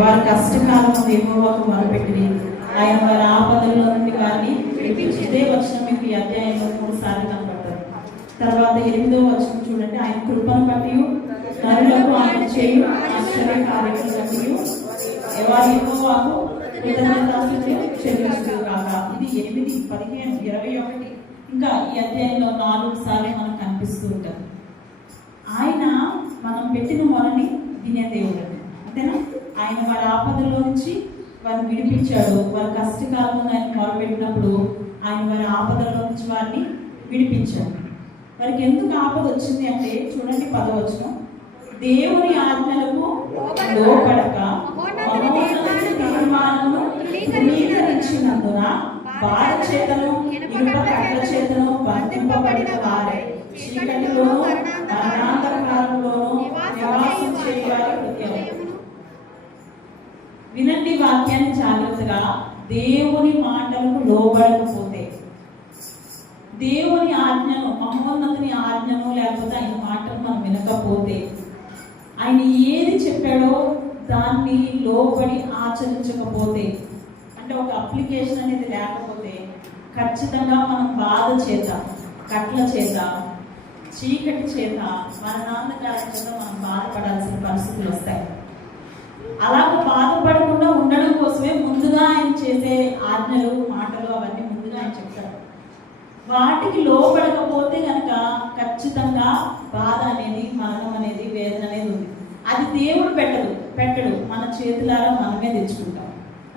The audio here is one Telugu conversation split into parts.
వారి కష్టకాలం యెహోవాకు మొరపెట్టి ఆయన వారి ఆపదల్లో నుండి వారిని విడిపించి. ఇదే వచనం మీకు ఈ అధ్యాయంలో 3 సార్లు కనబడతారు. తర్వాత 8వ వచనం చూడండి, ఆయన కృపను బట్టి నరులకు ఆయన చేయు ఆశ్చర్య కార్యములను బట్టి వారి యెహోవాకు కృతజ్ఞతాస్తుతులు చెల్లించుగాక. ఇది 8, 15, 21 ఇంకా ఈ అధ్యాయంలో 4 సార్లు మనకు కనిపిస్తూ ఉంటారు. ఆయన మనం పెట్టిన మొరని వినే దేవుడు అంతేనా. ఆయన వారి ఆపదల్లో నుంచి వారిని విడిపించాడు. వారి కష్టకాలంలో ఆయన మొరపెట్టినప్పుడు ఆయన వారి ఆపదల్లో నుంచి వారిని విడిపించాడు. వారికి ఎందుకు ఆపద వచ్చింది అంటే చూడండి 10వ వచనం, దేవుని ఆజ్ఞలకు లోపడక తీర్మానము ధృవీకరించినందున బాధ చేతను ఇనుప కట్ల చేతను బంధింపబడిన వారే చీకటిలోను మరణాంధకారంలోను నివాసం చేయవారి హృదయం. వినండి వాక్యాన్ని జాగ్రత్తగా. దేవుని మాటలకు లోబడకపోతే, దేవుని ఆజ్ఞను, మహోన్నతుని ఆజ్ఞను లేకపోతే ఆయన మాటను మనం వినకపోతే, ఆయన ఏది చెప్పాడో దాన్ని లోబడి ఆచరించకపోతే, అంటే ఒక అప్లికేషన్ అనేది లేకపోతే ఖచ్చితంగా మనం బాధ చేత, కట్ల చేత, చీకటి చేత, మరణాంధకారం చేత మనం బాధపడాల్సిన పరిస్థితులు వస్తాయి. అలాగ బాధపడకుండా ఉండడం కోసమే ముందుగా ఆయన చేసే ఆజ్ఞలు, మాటలు అవన్నీ ముందుగా ఆయన చెప్తారు. వాటికి లోపడకపోతే కనుక ఖచ్చితంగా బాధ అనేది, మరణం అనేది, వేదన అనేది ఉంది. అది దేవుడు పెట్టడు, మన చేతులారా మనమే తెచ్చుకుంటాం.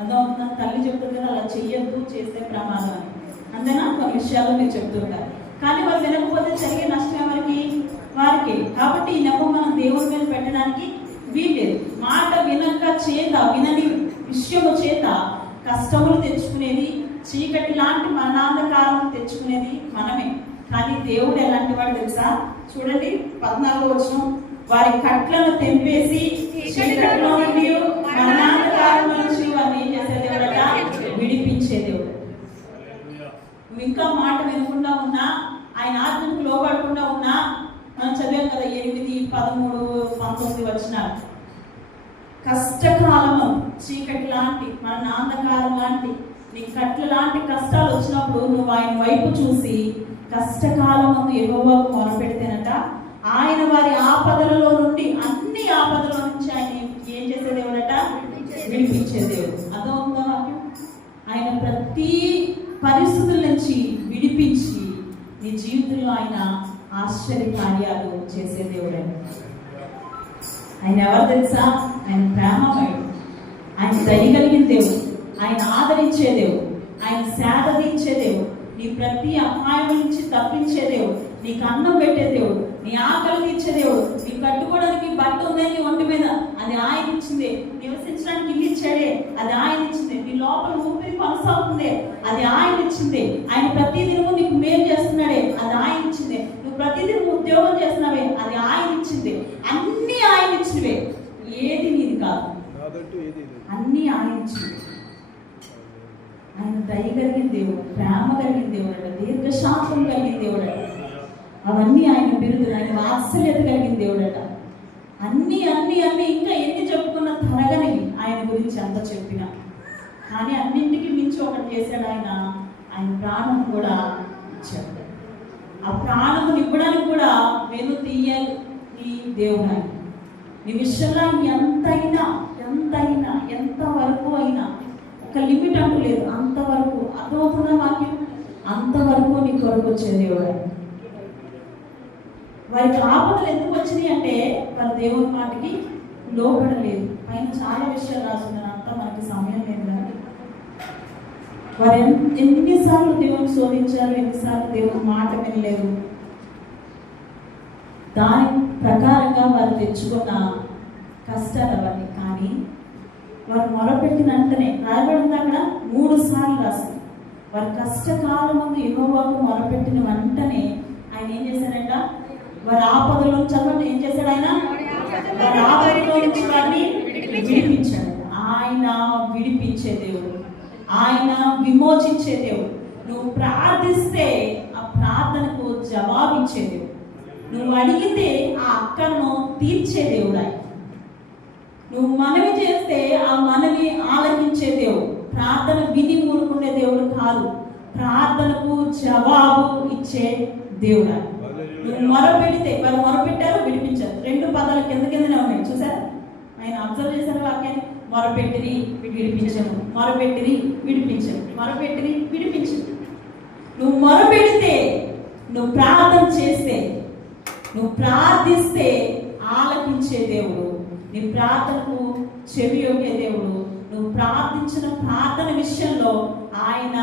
అదొక తల్లి చెప్తుంది కదా, అలా చెయ్యొద్దు, చేస్తే ప్రమాదం అని. అంతేనా, కొన్ని విషయాలు మీరు చెప్తుంటారు. కానీ వాళ్ళు వినకపోతే జరిగే నష్టం వారికి. కాబట్టి ఈ నెపం మనం దేవుడి మీద పెట్టడానికి వీలేదు. మాట వినక చేత, వినని విషయము చేత కష్టములు తెచ్చుకునేది, చీకటి లాంటి మరణాంధకారం తెచ్చుకునేది మనమే. కానీ దేవుడు ఎలాంటి వాడు తెలుసా? చూడండి 14వ వచనం, వారి కట్లను తెంపేసి చీకటిలో నుండి మరణాంధకారం నుంచి వారిని ఏం చేసే దేవుడట? విడిపించే దేవుడు. ఇంకా మాట వినకుండా ఉన్నా, ఆయన ఆజ్ఞకు లోబడకుండా ఉన్నా, మనం చదివాం కదా 8, 13, 19 వచనాలు. కష్టకాలము చీకటి లాంటి, మరణాంధకారం లాంటి, నీ కట్ల లాంటి కష్టాలు వచ్చినప్పుడు నువ్వు ఆయన వైపు చూసి కష్టకాలము యెహోవాకు మొరపెడితేనట ఆయన వారి ఆపదలలో నుండి, అన్ని ఆపదల నుంచి ఆయన ఏం చేసే దేవుడట? విడిపించే దేవుడు. అదో ఉందా వాక్యం? ఆయన ప్రతి పరిస్థితుల నుంచి విడిపించి నీ జీవితంలో ఆయన ఆశ్చర్య కార్యాలు చేసే దేవుడు. ఆయన ఎవరు తెలుసా? ఆయన ప్రేమమయుడు, ఆయన దయగలిగిన దేవుడు, ఆయన ఆదరించే దేవుడు, ఆయన సేద తీర్చే దేవుడు, నీ ప్రతి అపాయం నుంచి తప్పించే దేవుడు, నీకు అన్నం పెట్టే దేవుడు, నీ ఆకలి తీర్చే దేవుడు, నీ కట్టుకోవడానికి బట్ట ఉందే నీ ఒంటి మీద, అది ఆయన ఇచ్చిందే. నివసించడానికి ఇల్లు ఇచ్చాడే, అది ఆయన ఇచ్చిందే. నీ లోపల ఊపిరి కొనసాగుతుందే, అది ఆయన ఇచ్చిందే. ఆయన ప్రతి దినము నీకు మేలు చేస్తున్నాడే, అది ఆయన ఇచ్చిందే. నువ్వు ప్రతిదినం ఉద్యోగం చేస్తున్నావే, అది ఆయన ఇచ్చిందే. అన్ని ఆయన ఇచ్చినవే, ఏది నీది కాదు, అన్ని ఆయన ఇచ్చింది. ఆయన దయ కలిగిన దేవుడు, ప్రేమ కలిగిన దేవుడు అట, దీర్ఘశాంతం కలిగిన దేవుడు అట, అవన్నీ ఆయన బిరుదులు. ఆయన వాత్సల్యత కలిగిన దేవుడు అట. అన్ని అన్ని అన్ని ఇంకా ఎన్ని చెప్పుకున్న తరగనివి ఆయన గురించి అంత చెప్పిన. కానీ అన్నింటికి మించి ఒకటి చేశాడు ఆయన, ఆయన ప్రాణం కూడా ఇచ్చాడు. ఆ ప్రాణం ఇవ్వడానికి కూడా వెను తీయని దేవుడు ఆయన. నీ విషయంలో ఎంతైనా ఎంతైనా ఎంతవరకు అయినా ఒక లిమిట్ అంటూ లేదు, అంతవరకు. అర్థమవుతున్న వాక్యం? అంతవరకు నీ కొరకు వచ్చే దేవుడు. వారికి ఆపదలు ఎందుకు వచ్చినాయి అంటే వారి దేవుని మాటకి లోపడలేదు. పైన చాలా విషయాలు రాస్తున్నాను, అంతా మనకి సమయం లేదు. వారు ఎన్నిసార్లు దేవుని శోధించారు, ఎన్నిసార్లు దేవుని మాట వినలేదు. దాని ప్రకారంగా వారు తెచ్చుకున్న కష్టాలు అవన్నీ. కానీ వారు మొరపెట్టిన వెంటనే రాయబడింది అక్కడ 3 సార్లు రాస్తారు. వారి కష్టకాలం ముందు యెహోవాకు మొరపెట్టిన వెంటనే ఆయన ఏం చేశాడంట? వారి ఆపదలో చదవండి, ఏం చేశాడు ఆయన? వారి ఆపదలో నుంచి వారిని విడిపించాడు. ఆయన విడిపించే దేవుడు, ఆయన విమోచించే దేవుడు. నువ్వు ప్రార్థిస్తే ఆ ప్రార్థనకు జవాబిచ్చే దేవుడు. నువ్వు అడిగితే ఆ అక్కను తీర్చే దేవుడు ఆయన. నువ్వు మనవి చేస్తే ఆ మనవి ఆలకించే దేవుడు. ప్రార్థన విని ఊరుకునే దేవుడు కాదు, ప్రార్థనకు జవాబు ఇచ్చే దేవుడు. నువ్వు మొరపెడితే, వారు మొరపెట్టారు, విడిపించారు. 2 పదాలు కిందనే ఉన్నాయి, చూసారా? ఆయన అబ్జర్వ్ చేశారు వాక్యాన్ని. మొరపెట్టిరి విడిపించను, మొరపెట్టిరి విడిపించను, మొరపెట్టిరి విడిపించను. నువ్వు మొరపెడితే, నువ్వు ప్రార్థన చేస్తే, నువ్వు ప్రార్థిస్తే ఆలకించే దేవుడు, నీ ప్రార్థనకు చెవి యొగ్గే దేవుడు. నువ్వు ప్రార్థించిన ప్రార్థన విషయంలో ఆయన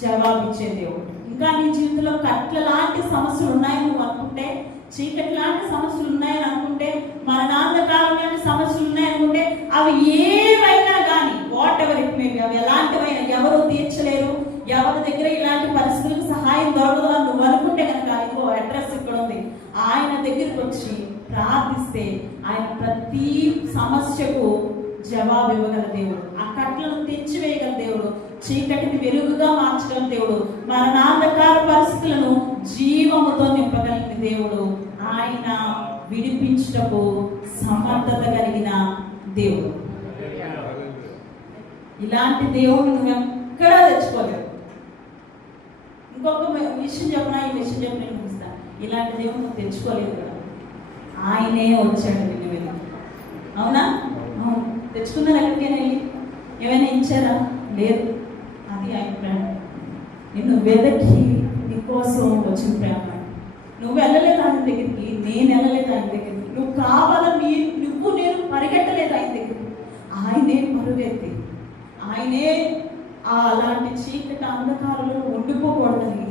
జవాబిచ్చే దేవుడు. ఇంకా నీ జీవితంలో కట్ల లాంటి సమస్యలు ఉన్నాయని నువ్వు అనుకుంటే, చీకటి లాంటి సమస్యలు ఉన్నాయని అనుకుంటే, మరణాంధకారం లాంటి సమస్యలు ఉన్నాయనుకుంటే, అవి ఏవైనా కానీ, what ever it may be, అవి ఎలాంటివైనా ఎవరు తీర్చలేరు, ఎవరి దగ్గర ఇలాంటి పరిస్థితులకు సహాయం దొరకదు అని నువ్వు అనుకుంటే కనుక, ఇంకో అడ్రస్ ఇక్కడ ఉంది. ఆయన దగ్గరికి వచ్చి ప్రార్థిస్తే ఆయన ప్రతి సమస్యకు జవాబు ఇవ్వగల దేవుడు. ఆ కట్లను తెచ్చివేయగల దేవుడు, చీకటిని వెలుగుగా మార్చగల దేవుడు, మరణాంధకార పరిస్థితులను జీవముతో నింపగలిగిన దేవుడు. ఆయన విడిపించుటకు సమర్థత కలిగిన దేవుడు. ఇలాంటి దేవుడు నువ్వు ఎక్కడా తెచ్చుకోలేవు. ఇంకొక విషయం చెప్పినా, ఈ విషయం చెప్పి నేను ముగిస్తాను. ఇలాంటి దేవుడు నువ్వు తెచ్చుకోలేదు కదా, ఆయనే వచ్చాడు నిన్ను వెళ్ళి. అవునా? అవును. తెచ్చుకున్నారు ఎక్కడికైనా వెళ్ళి? ఏమైనా ఇచ్చారా? లేదు. అది ఆయన ప్రేమ. నిన్ను వెదకి నీకోసం వచ్చిన ప్రేమ. నువ్వు వెళ్ళలేదు ఆయన దగ్గరికి, నేను వెళ్ళలేదు ఆయన దగ్గరికి, నువ్వు కావాలని నేను పరిగెట్టలేదు ఆయన దగ్గరికి. ఆయనే పరుగెత్తి, ఆయనే అలాంటి చీకటి అంధకారంలో ఉండిపోకూడదని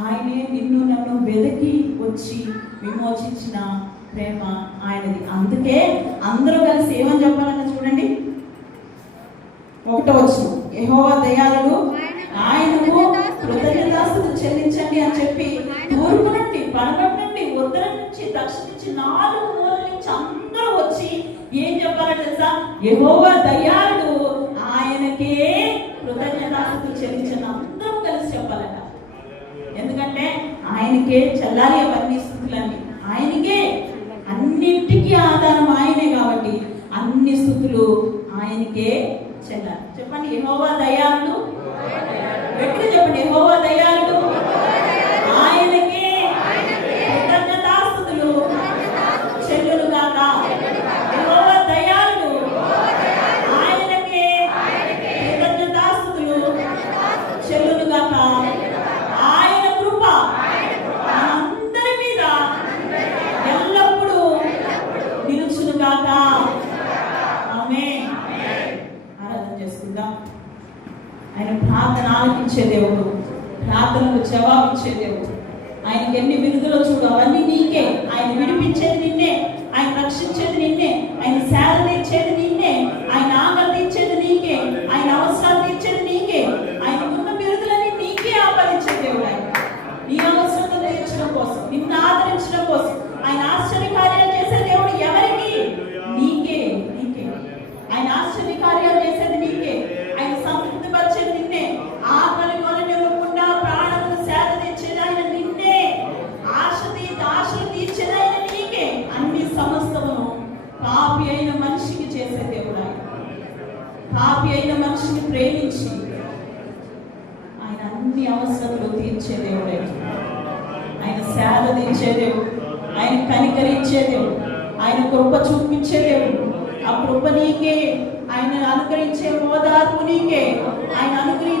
ఆయనే నిన్ను నన్ను వెదకి వచ్చి విమోచించిన ప్రేమ ఆయనది. అందుకే అందరూ కలిసి ఏమని చెప్పాలని చూడండి, 1వ వచనం, యెహోవా దయాళుడు, ఆయనకు కృతజ్ఞతాస్తుతులు చెల్లించండి అని చెప్పి తూర్పు నుండి, పడమటి నుండి, ఉత్తరం నుంచి, దక్షిణ నుంచి, 4 మూలల నుంచి అందరూ వచ్చి ఏం చెప్పాలంటే తెలుసా? యెహోవా దయాళుడు, ఆయనకే కృతజ్ఞతాస్తుతులు చెల్లించండి. అందరూ కలిసి చెప్పాలట. ఎందుకంటే ఆయనకే చెల్లాలి అవన్నీ స్థుతులన్నీ, ఆయనకే, అన్నింటికీ ఆధారం ఆయనే కాబట్టి అన్ని స్థుతులు ఆయనకే చెల్లాలి. చెప్పండి, యెహోవా దయాళుడు. గట్టిగా చెప్పండి, యెహోవా దయాళుడు, ఆయనకే కృతజ్ఞతాస్తుతులు చెల్లును గాక. యెహోవా దయాళుడు, ఆయనకే కృతజ్ఞతాస్తుతులు చెల్లును గాక. ఆయన కృప అందరి మీద ఎల్లప్పుడూ నిలుచును గాక. ఆమేన్. ఆరాధన చేసుకుందాం. ఆయన ప్రార్థన ఆలకించే దేవుడు, ప్రార్థనకు జవాబిచ్చే దేవుడు. ఆయనకి ఎన్ని విడుదల చూడు, అవన్నీ నీకే. ఆయన విడిపించేది నిన్నే, ఆయన రక్షించేది నిన్నే, ఆయన సేద తీర్చేది నిన్నే, ఆయన ఆకలి తీర్చేది నీకే, ఆయన అవసరాలు తీర్చేది నీకే. ఆయన ఉన్న విడుదలని నీకే ఆపరించే దేవుడు. ఆయన నీ అవసరం తీర్చడం కోసం, నిన్ను ఆదరించడం కోసం ఆయన ఆశ్చర్య కార్యాలు చేసే దేవుడు. ఎవరికి? నీకే. నీకే ఆయన ఆశ్చర్య కార్యాలు చేసేది నీకే. ఆయన సంతృప్తి పరిచేది నిన్నే. ఆకలి కొననివ్వకుండా ప్రాణమును సేద తీర్చేది ఆయన నిన్నే. ఆశలు తీర్చేది ఆయన నీకే. అన్ని సమస్తమును పాపి అయిన మనిషికి చేసే దేవుడు ఆయన. పాపి అయిన మనిషిని ప్రేమించి ఆయన అన్ని అవసరాలు తీర్చే దేవుడు. ఆయన సేద తీర్చే దేవుడు, ఆయన కనికరించే దేవుడు, ఆయన కృప చూపించే దేవుడు. ఆ కృప నీకే, ఆయన అనుగ్రహించే ఓదార్పు నీకే, ఆయన అనుగ్రహించే